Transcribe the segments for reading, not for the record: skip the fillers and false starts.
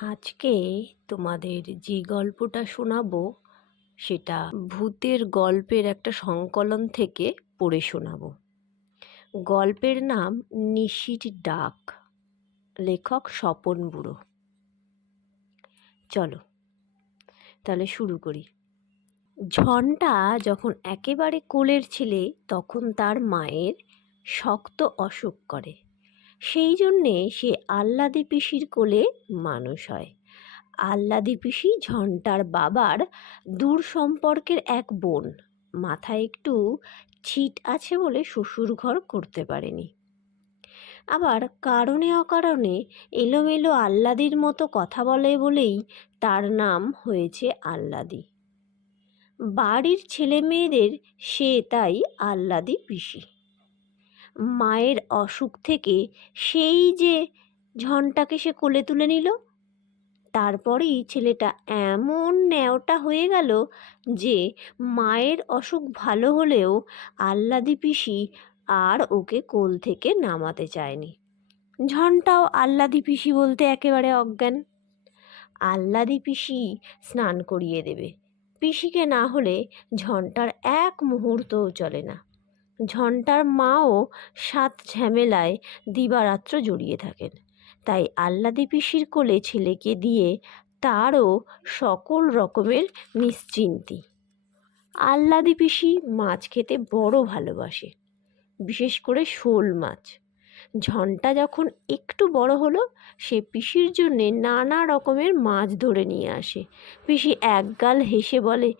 আজকে তোমাদের যে গল্পটা শোনাবো সেটা ভূতের গল্পের একটা সংকলন থেকে পড়ে শোনাবো। গল্পের নাম নিশির ডাক, লেখক স্বপন বুড়ো। চলো তাহলে শুরু করি। ঝন্টা যখন একেবারে কোলের ছেলে তখন তার মায়ের শক্ত অসুখ করে, সেই জন্যে সে আহ্লাদি পিসির কোলে মানুষ হয়। আহ্লাদি পিসি ঝন্টার বাবার দূর সম্পর্কের এক বোন। মাথায় একটু ছিট আছে বলে শ্বশুর ঘর করতে পারেনি। আবার কারণে অকারণে এলোমেলো আহ্লাদির মতো কথা বলে বলেই তার নাম হয়েছে আহ্লাদি। বাড়ির ছেলে মেয়েদের সে তাই আহ্লাদি পিসি। মায়ের অসুখ থেকে সেই যে ঝন্টাকে সে কোলে তুলে নিল, তারপরেই ছেলেটা এমন ন্যাওটা হয়ে গেল যে মায়ের অসুখ ভালো হলেও আহ্লাদি পিসি আর ওকে কোল থেকে নামাতে চায়নি। ঝন্টাও আহ্লাদি পিসি বলতে একেবারে অজ্ঞান। আহ্লাদি পিসি স্নান করিয়ে দেবে, পিসিকে না হলে ঝন্টার এক মুহূর্তও চলে না। ঝন্টার মাও সাত ঝামেলায় দিবারাত্র জড়িয়ে থাকেন, তাই আহ্লাদি পিসির কোলে ছেলেকে দিয়ে তারও সকল রকমের নিশ্চিন্তি। আহ্লাদি পিসি মাছ খেতে বড় ভালোবাসে, বিশেষ করে শোল মাছ। ঝন্টা যখন একটু বড় হলো সে পিসির জন্যে নানা রকমের মাছ ধরে নিয়ে আসে। পিসি একগাল হেসে বলে,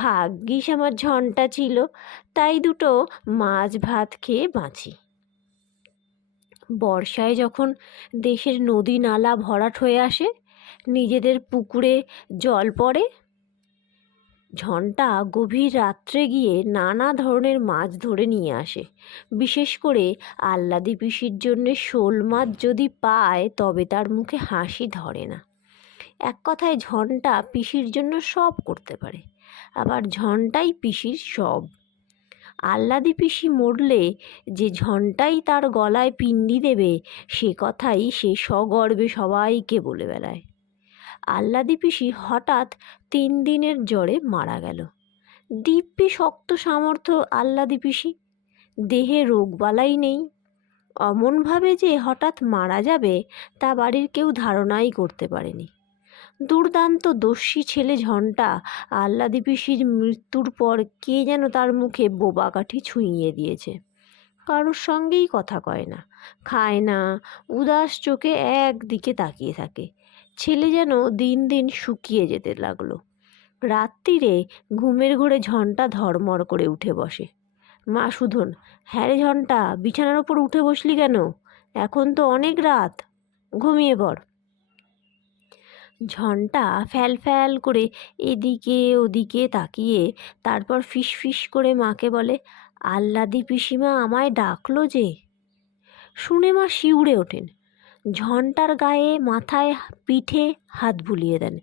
ভাগ্যিস আমার ঝন্টা ছিল, তাই দুটো মাছ ভাত খেয়ে বাঁচি। বর্ষায় যখন দেশের নদী নালা ভরাট হয়ে আসে, নিজেদের পুকুরে জল পড়ে, ঝন্টা গভীর রাত্রে গিয়ে নানা ধরনের মাছ ধরে নিয়ে আসে। বিশেষ করে আহ্লাদি পিসির জন্যে শোল মাছ যদি পায় তবে তার মুখে হাসি ধরে না। এক কথায় ঝন্টা পিসির জন্য সব করতে পারে, আবার ঝন্টাই পিসির সব। আহ্লাদি পিসি মরলে যে ঝন্টাই তার গলায় পিণ্ডি দেবে সে কথাই সে সগর্বে সবাইকে বলে বেড়ায়। আহ্লাদি পিসি হঠাৎ 3 দিনের জ্বরে মারা গেল। দিব্যি শক্ত সামর্থ্য আহ্লাদি পিসি, দেহে রোগবালাই নেই। অমনভাবে যে হঠাৎ মারা যাবে তা বাড়ির কেউ ধারণাই করতে পারেনি। দুর্দান্ত দস্যি ছেলে ঝন্টা আহ্লাদি পিসির মৃত্যুর পর কে যেন তার মুখে বোবা কাঠি ছুঁইয়ে দিয়েছে। কারোর সঙ্গেই কথা কয় না, খায় না, উদাস চোখে একদিকে তাকিয়ে থাকে। ছেলে যেন দিন দিন শুকিয়ে যেতে লাগলো। রাত্রিরে ঘুমের ঘোরে ঝন্টা ধড়মড় করে উঠে বসে। মা শুধন, হ্যাঁ রে ঝন্টা, বিছানার ওপর উঠে বসলি কেন? এখন তো অনেক রাত, ঘুমিয়ে পড়। ঝন্টা ফ্যাল ফ্যাল করে এদিকে ওদিকে তাকিয়ে তারপর ফিস ফিস করে মাকে বলে, আহ্লাদি পিসিমা আমায় ডাকলো যে। শুনে মা শিউরে ওঠেন, ঝন্টার গায়ে মাথায় পিঠে হাত বুলিয়ে দেন,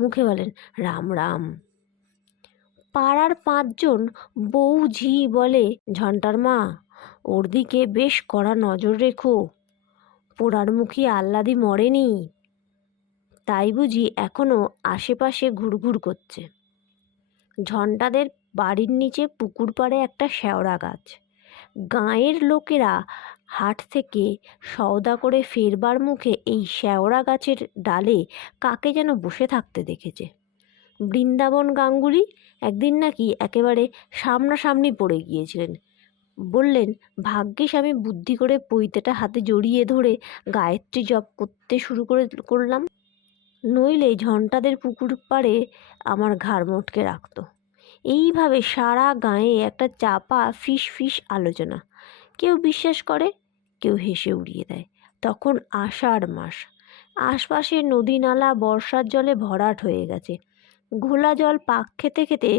মুখে বলেন, রাম রাম। পাড়ার 5 জন বউ ঝি বলে, ঝন্টার মা, ওর দিকে বেশ কড়া নজর রেখো, পোড়ারমুখী আহ্লাদি মরেনি, তাই বুঝি এখনো আশেপাশে ঘুরঘুর করছে। ঝন্টাদের বাড়ির নিচে পুকুর পাড়ে একটা শেওড়া গাছ। গাঁয়ের লোকেরা হাট থেকে সওদা করে ফেরবার মুখে এই শেওড়া গাছের ডালে কাকে যেন বসে থাকতে দেখেছে। বৃন্দাবন গাঙ্গুলি একদিন নাকি একেবারে সামনাসামনি পড়ে গিয়েছিলেন। বললেন, ভাগ্যিস আমি বুদ্ধি করে পৈতেটা হাতে জড়িয়ে ধরে গায়ত্রী জপ করতে শুরু করলাম, নইলে ঝন্টাদের পুকুর পাড়ে আমার ঘাড় মটকে রাখত। এইভাবে সারা গাঁয়ে একটা চাপা ফিস ফিস আলোচনা। কেউ বিশ্বাস করে, কেউ হেসে উড়িয়ে দেয়। তখন আষাঢ় মাস, আশপাশের নদী নালা বর্ষার জলে ভরাট হয়ে গেছে। ঘোলা জল পাক খেতে খেতে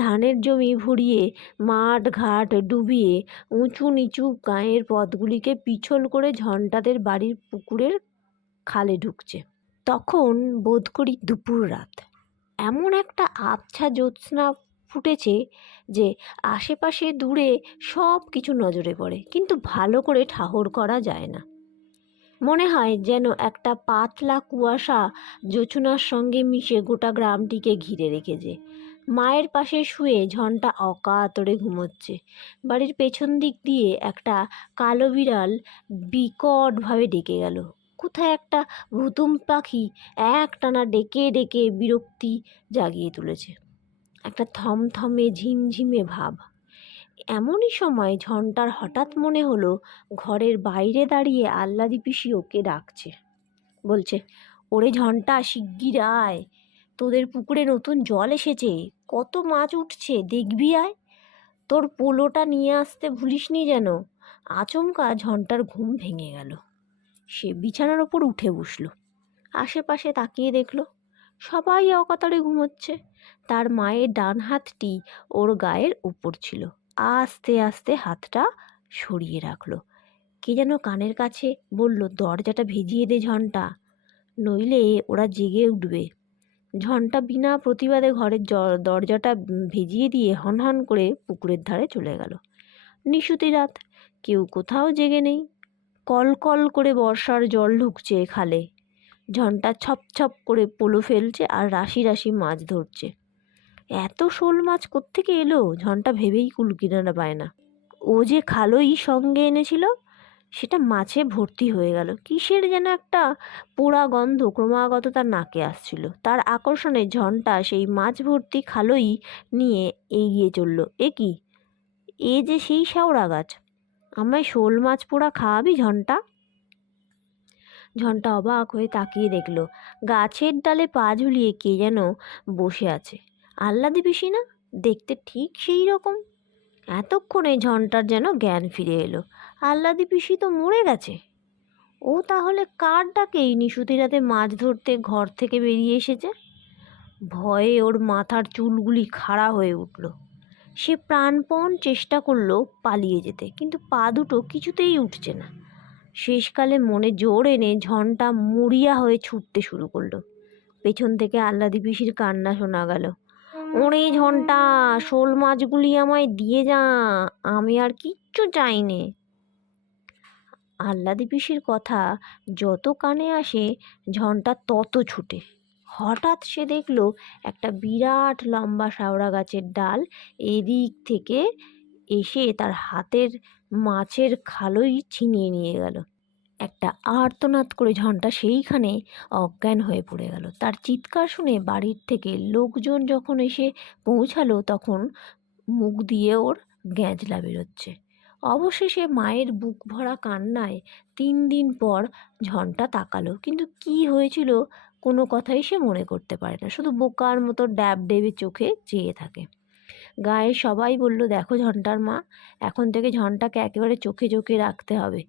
ধানের জমি ভরিয়ে মাঠ ঘাট ডুবিয়ে উঁচু নিচু গাঁয়ের পথগুলিকে পিছল করে ঝন্টাদের বাড়ির পুকুরের খালে ঢুকছে। তখন বোধ করি দুপুর রাত। এমন একটা আবছা জ্যোৎস্না ফুটেছে যে আশেপাশে দূরে সব কিছু নজরে পড়ে, কিন্তু ভালো করে ঠাহর করা যায় না। মনে হয় যেন একটা পাতলা কুয়াশা জোছনার সঙ্গে মিশে গোটা গ্রামটিকে ঘিরে রেখেছে। মায়ের পাশে শুয়ে ঝন্টা অকাতরে ঘুমোচ্ছে। বাড়ির পেছন দিক দিয়ে একটা কালো বিড়াল বিকটভাবে ডেকে গেল। কোথায় একটা ভুতুম পাখি একটানা ডেকে ডেকে বিরক্তি জাগিয়ে তুলেছে, একটা থমথমে ঝিমঝিমে ভাব। এমনই সময় ঝন্টার হঠাৎ মনে হলো ঘরের বাইরে দাঁড়িয়ে আহ্লাদি পিসি ওকে ডাকছে। বলছে, ওরে ঝন্টা, শিগগির আয়, তোদের পুকুরে নতুন জল এসেছে, কত মাছ উঠছে, দেখবি আয়, তোর পোলোটা নিয়ে আসতে ভুলিসনি যেন। আচমকা ঝন্টার ঘুম ভেঙে গেল। সে বিছানার ওপর উঠে বসল। আশেপাশে তাকিয়ে দেখল সবাই অকাতরে ঘুমোচ্ছে। তার মায়ের ডান হাতটি ওর গায়ের উপর ছিল। আস্তে আস্তে হাতটা সরিয়ে রাখলো। কে যেন কানের কাছে বলল, দরজাটা ভেজিয়ে দে ঝন্টা, নইলে ওরা জেগে উঠবে। ঝন্টা বিনা প্রতিবাদে ঘরের দরজাটা ভেজিয়ে দিয়ে হনহন করে পুকুরের ধারে চলে গেল। নিশুতি রাত, কেউ কোথাও জেগে নেই। কল কল করে বর্ষার জল ঢুকছে খালে। ঝন্টা ছপ ছপ করে পোলো ফেলছে আর রাশি রাশি মাছ ধরছে। এত শোল মাছ কোত্থেকে এলো ঝন্টা ভেবেই কুলকিনারা পায় না। ও যে খালোই সঙ্গে এনেছিল সেটা মাছে ভর্তি হয়ে গেল। কিসের যেন একটা পোড়া গন্ধ ক্রমাগত তার নাকে আসছিল। তার আকর্ষণে ঝন্টা সেই মাছ ভর্তি খালোই নিয়ে এগিয়ে চলল। এ কি, এ যে সেই শেওড়া গাছ, আমায় শোল মাছ পোড়া খাওয়াবি ঝন্টা? ঝন্টা অবাক হয়ে তাকিয়ে দেখল গাছের ডালে পা ঝুলিয়ে কে যেন বসে আছে। আহ্লাদি পিসি না, দেখতে ঠিক সেই রকম। এতক্ষণে ঝন্টার যেন জ্ঞান ফিরে এলো। আহ্লাদি পিসি তো মরে গেছে। ও তাহলে কার ডাকেই নিশুতি রাতে মাছ ধরতে ঘর থেকে বেরিয়ে এসেছে? ভয়ে ওর মাথার চুলগুলি খাড়া হয়ে উঠল। সে প্রাণপণ চেষ্টা করলো পালিয়ে যেতে, কিন্তু পা দুটো কিছুতেই উঠছে না। শেষকালে মনে জোর এনে ঝন্টা মরিয়া হয়ে ছুটতে শুরু করলো। পেছন থেকে আহ্লাদি পিসির কান্না শোনা গেল। ওরে ঝন্টা, শোল মাছগুলি আমায় দিয়ে যা, আমি আর কিচ্ছু চাই নে। আহ্লাদি পিসির কথা যত কানে আসে ঝন্টা তত ছুটে। হঠাৎ সে দেখলো একটা বিরাট লম্বা শেওড়া গাছের ডাল এদিক থেকে এসে তার হাতের মাছের খালোই ছিনিয়ে নিয়ে গেল। একটা আর্তনাদ করে ঝন্টা সেইখানে অজ্ঞান হয়ে পড়ে গেল। তার চিৎকার শুনে বাড়ির থেকে লোকজন যখন এসে পৌঁছালো তখন মুখ দিয়ে ওর গ্যাঁজলা বেরোচ্ছে। অবশেষে মায়ের বুক ভরা কান্নায় 3 দিন পর ঝন্টা তাকালো, কিন্তু কি হয়েছিল কোনো কথাই সে মনে করতে পারে না, শুধু বোকার মতো ড্যাব ডেবে চোখে চেয়ে থাকে। গায়ের সবাই বলল, দেখো ঝন্টার মা, এখন থেকে ঝন্টাকে একেবারে চোখে চোখে রাখতে হবে।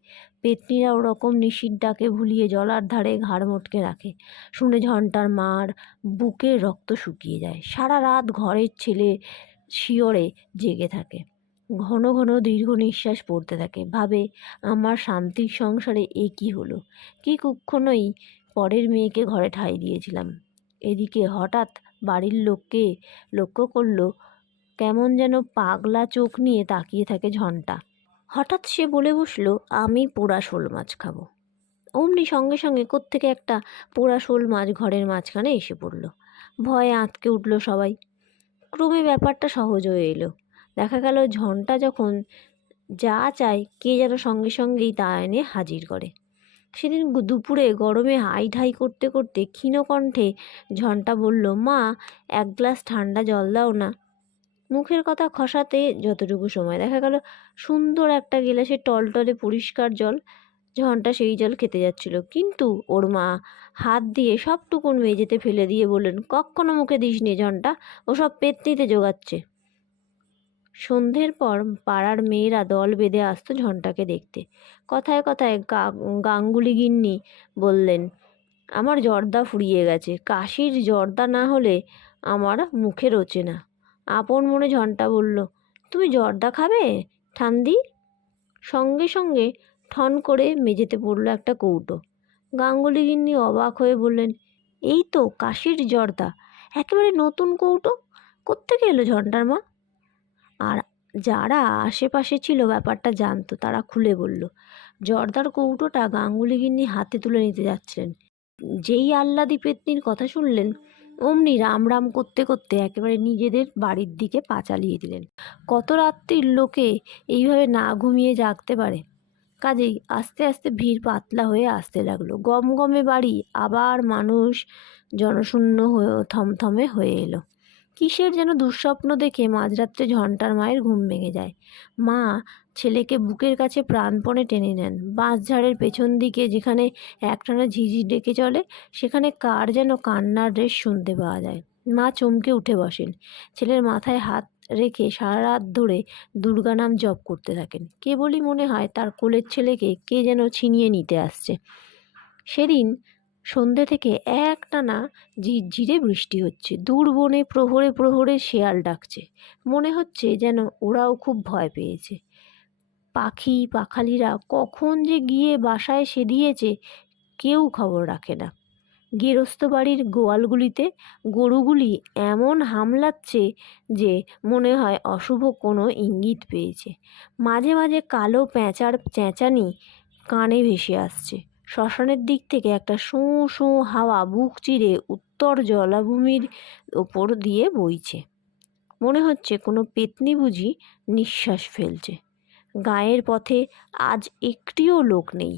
পেতনিরা ওরকম নিশির ডাকে ভুলিয়ে জলার ধারে ঘাড় মটকে রাখে। শুনে ঝন্টার মার বুকের রক্ত শুকিয়ে যায়। সারা রাত ঘরের ছেলে শিয়রে জেগে থাকে। ঘন ঘন দীর্ঘ নিঃশ্বাস পড়তে থাকে। ভাবে, আমার শান্তির সংসারে এ কি হলো? কি কুক্ষণই পরের মেয়েকে ঘরে ঠাঁই দিয়েছিলাম। এদিকে হঠাৎ বাড়ির লোককে লক্ষ্য করলো, কেমন যেন পাগলা চোখ নিয়ে তাকিয়ে থাকে ঝন্টা। হঠাৎ সে বলে বসলো, আমি পোড়া শোল মাছ খাবো। অমনি সঙ্গে সঙ্গে কোত্থেকে একটা পোড়া শোল মাছ ঘরের মাঝখানে এসে পড়ল। ভয়ে আঁতকে উঠল সবাই। ক্রমে ব্যাপারটা সহজ হয়ে এলো। দেখা গেল ঝন্টা যখন যা চায় কে যেন সঙ্গে সঙ্গেই তা এনে হাজির করে। সেদিন দুপুরে গরমে হাই ঢাই করতে করতে ক্ষীণ কণ্ঠে ঝন্টা বলল, মা, 1 গ্লাস ঠান্ডা জল দাও না। মুখের কথা খসাতে যতটুকু সময়, দেখা গেল সুন্দর একটা গেলাসে টলটলে পরিষ্কার জল। ঝন্টা সেই জল খেতে যাচ্ছিল, কিন্তু ওর মা হাত দিয়ে সবটুকুন মেঝেতে ফেলে দিয়ে বললেন, কখনো মুখে দিস নি ঝন্টা, ওসব পেতনিতে জোগাচ্ছে। সন্ধ্যের পর পাড়ার মেয়েরা দল বেঁধে আসতো ঝন্টাকে দেখতে। কথায় কথায় গাঙ্গুলি গিন্নি বললেন, আমার জর্দা ফুরিয়ে গেছে, কাশির জর্দা না হলে আমার মুখে রোচে না। আপন মনে ঝন্টা বলল, তুমি জর্দা খাবে ঠান্দি? সঙ্গে সঙ্গে ঠন করে মেঝেতে পড়ল একটা কৌটো। গাঙ্গুলি গিন্নি অবাক হয়ে বললেন, এই তো কাশির জর্দা, একেবারে নতুন কৌটো, কোত্থেকে এলো ঝন্টার মা? আর যারা আশেপাশে ছিল ব্যাপারটা জানতো, তারা খুলে বলল, জর্দার কৌটোটা গাঙ্গুলি গিন্নি হাতে তুলে নিতে যাচ্ছিলেন। যেই আহ্লাদি পেত্নির কথা শুনলেন, অমনি রাম রাম করতে করতে একেবারে নিজেদের বাড়ির দিকে পা চালিয়ে দিলেন। কত রাত্রির লোকে এইভাবে না ঘুমিয়ে জাগতে পারে? কাজেই আস্তে আস্তে ভিড় পাতলা হয়ে আসতে লাগলো। গমগমে বাড়ি আবার মানুষ জনশূন্য হয়ে থমথমে হয়ে এলো। কিসের যেন দুঃস্বপ্ন দেখে মাঝরাত্রে ঝন্টার মায়ের ঘুম ভেঙে যায়। মা ছেলেকে বুকের কাছে প্রাণপণে টেনে নেন। বাঁশঝাড়ের পেছন দিকে যেখানে একটানা ঝিঝি ডেকে চলে, সেখানে কার যেন কান্নার রেশ শুনতে পাওয়া যায়। মা চমকে উঠে বসেন। ছেলের মাথায় হাত রেখে সারা রাত ধরে দুর্গা নাম জপ করতে থাকেন। কেবলই মনে হয় তার কোলের ছেলেকে কে যেন ছিনিয়ে নিতে আসছে। সেদিন সন্ধ্যে থেকে একটানা ঝিরঝিরে বৃষ্টি হচ্ছে। দূর বনে প্রহরে প্রহরে শেয়াল ডাকছে। মনে হচ্ছে যেন ওরাও খুব ভয় পেয়েছে। পাখি পাখালিরা কখন যে গিয়ে বাসায় সেধিয়েছে কেউ খবর রাখে না। গেরস্ত বাড়ির গোয়ালগুলিতে গরুগুলি এমন হামলাচ্ছে যে মনে হয় অশুভ কোনো ইঙ্গিত পেয়েছে। মাঝে মাঝে কালো পেঁচার চেঁচানি কানে ভেসে আসছে। শ্মশানের দিক থেকে একটা শোঁ শোঁ হাওয়া বুক চিরে উত্তর জলাভূমির ওপর দিয়ে বইছে। মনে হচ্ছে কোনো পেত্নী বুঝি নিঃশ্বাস ফেলছে। গায়ের পথে আজ একটিও লোক নেই।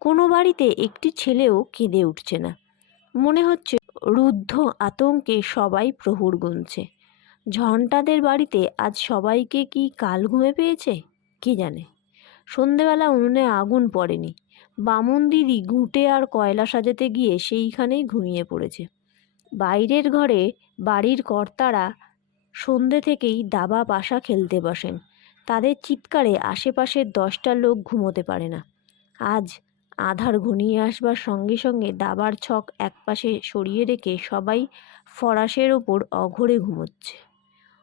কোনো বাড়িতে একটি ছেলেও কেঁদে উঠছে না। মনে হচ্ছে রুদ্ধ আতঙ্কে সবাই প্রহর গুনছে। ঝন্টাদের বাড়িতে আজ সবাইকে কি কাল ঘুমে পেয়েছে কে জানে। সন্ধেবেলা উনুনে আগুন পড়েনি। বামুন দিদি ঘুঁটে আর কয়লা সাজাতে গিয়ে সেইখানেই ঘুমিয়ে পড়েছে। বাইরের ঘরে বাড়ির কর্তারা সন্ধে থেকেই দাবা পাশা খেলতে বসেন। তাদের চিৎকারে আশেপাশের 10টা লোক ঘুমোতে পারে না। আজ আধার ঘনিয়ে আসবার সঙ্গে সঙ্গে দাবার ছক একপাশে সরিয়ে রেখে সবাই ফরাসের ওপর অঘরে ঘুমোচ্ছে।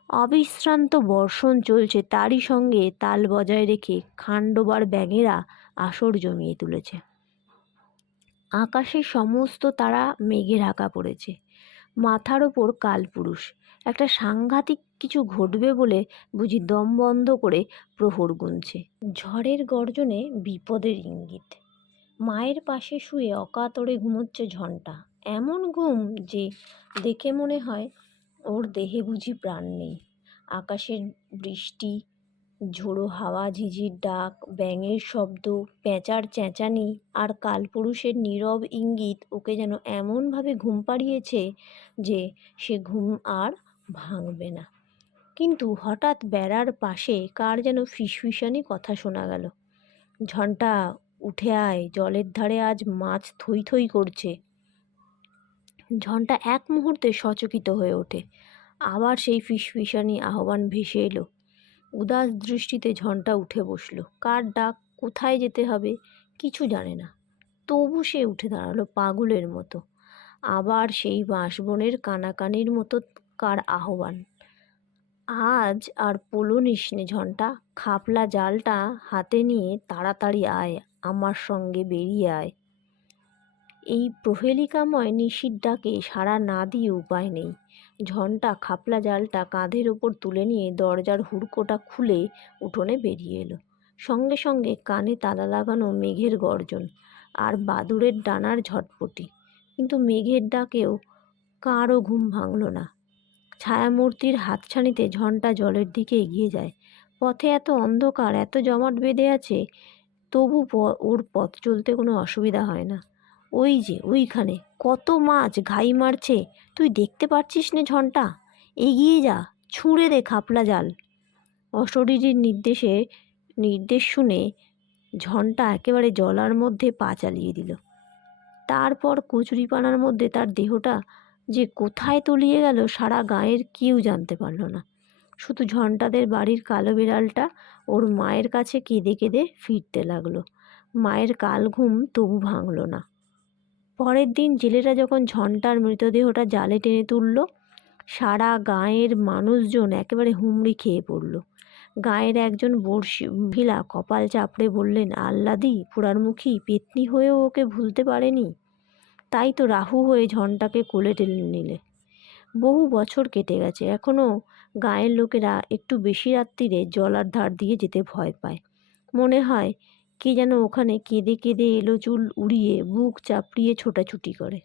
অবিশ্রান্ত বর্ষণ চলছে, তারই সঙ্গে তাল বজায় রেখে খান্ডোবার ব্যাঙেরা আসর জমিয়ে তুলেছে। আকাশে সমস্ত তারা মেঘে ঢাকা পড়েছে। মাথার ওপর কালপুরুষ। একটা সাংঘাতিক কিছু ঘটবে বলে বুঝি দম বন্ধ করে প্রহর গুনছে। ঝড়ের গর্জনে বিপদের ইঙ্গিত। মায়ের পাশে শুয়ে অকাতরে ঘুমোচ্ছে ঝন্টা। এমন ঘুম যে দেখে মনে হয় ওর দেহে বুঝি প্রাণ নেই। আকাশের বৃষ্টি, ঝোড়ো হাওয়া, ঝিঝির ডাক, ব্যাঙের শব্দ, পেঁচার চেঁচানি আর কালপুরুষের নীরব ইঙ্গিত ওকে যেন এমনভাবে ঘুম পাড়িয়েছে যে সে ঘুম আর ভাঙবে না। কিন্তু হঠাৎ বেড়ার পাশে কার যেন ফিসফিসানি কথা শোনা গেল। ঝন্টা, উঠে আয়, জলের ধারে আজ মাছ থই থই করছে। ঝন্টা এক মুহূর্তে সচকিত হয়ে ওঠে। আবার সেই ফিসফিসানি আহ্বান ভেসে এলো। উদাস দৃষ্টিতে ঝন্টা উঠে বসল। কার ডাক, কোথায় যেতে হবে কিছু জানে না। তবু সে উঠে দাঁড়ালো পাগলের মতো। আবার সেই বাঁশবনের কানাকানির মতো কার আহ্বান। আজ আর পোলো নিস নে ঝন্টা, খাপলা জালটা হাতে নিয়ে তাড়াতাড়ি আয়, আমার সঙ্গে বেরিয়ে আয়। এই প্রহেলিকাময় নিশির ডাকে সাড়া না দিয়ে উপায় নেই। ঝন্টা খাপলা জালটা কাঁধের ওপর তুলে নিয়ে দরজার হুড়কোটা খুলে উঠোনে বেরিয়ে এলো। সঙ্গে সঙ্গে কানে তালা লাগানো মেঘের গর্জন আর বাদুড়ের ডানার ঝটপটি। কিন্তু মেঘের ডাকেও কারও ঘুম ভাঙল না। ছায়ামূর্তির হাতছানিতে ঝন্টা জলের দিকে এগিয়ে যায়। পথে এত অন্ধকার, এত জমাট বেঁধে আছে, তবু ওর পথ চলতে কোনো অসুবিধা হয় না। ওই যে ওইখানে কত মাছ ঘাই মারছে, তুই দেখতে পাচ্ছিস নে ঝন্টা? এগিয়ে যা, ছুঁড়ে দে খাপলা জাল। অশরীরীর নির্দেশ শুনে ঝন্টা একেবারে জলার মধ্যে পা চালিয়ে দিল। তারপর কচুরিপানার মধ্যে তার দেহটা যে কোথায় তলিয়ে গেল সারা গাঁয়ের কেউ জানতে পারল না। শুধু ঝন্টাদের বাড়ির কালো বিড়ালটা ওর মায়ের কাছে কেঁদে কেঁদে ফিরতে লাগলো। মায়ের কাল ঘুম তবু ভাঙল না। পরের দিন জেলেরা যখন ঝন্টার মৃতদেহটা জালে টেনে তুলল, সারা গাঁয়ের মানুষজন একেবারে হুমড়ি খেয়ে পড়ল। গাঁয়ের একজন বড়শি মহিলা কপাল চাপড়ে বললেন, আহ্লাদি পোড়ারমুখী পেত্নী হয়েও ওকে ভুলতে পারেনি। তাই তো রাহু হয়ে ঝন্টাকে কোলে টেনে নিলে। বহু বছর কেটে গেছে, এখনও গাঁয়ের লোকেরা একটু বেশি রাত্রিরে জলার ধার দিয়ে যেতে ভয় পায়। মনে হয় কে যেন ওখানে কেঁদে কেঁদে এলো চুল উড়িয়ে বুক চাপড়িয়ে ছোটাছুটি করে।